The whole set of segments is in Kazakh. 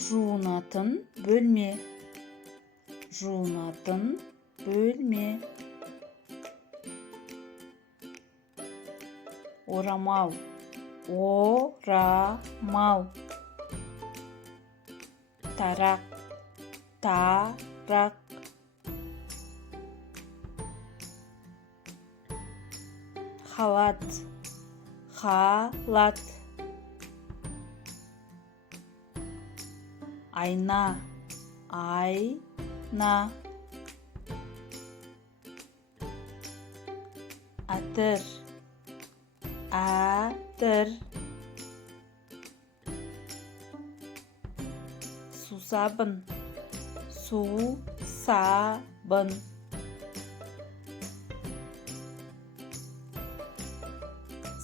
Жуынатын бөлме. Жуынатын бөлме. Орамал. Орамал. Тарақ. Тарақ. Халат. Халат. Айна. Айна. Әтір. Әтір. Сусабын. Сусабын.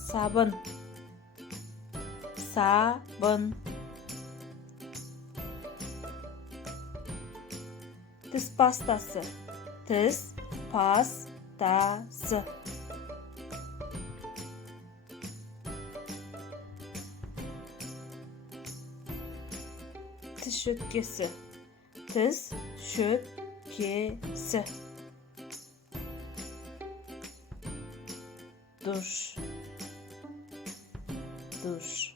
Сабын. Сабын. Тіс пастасы. Тіс пастасы. Тіс шөткесі. Тіс шөткесі. Душ. Душ.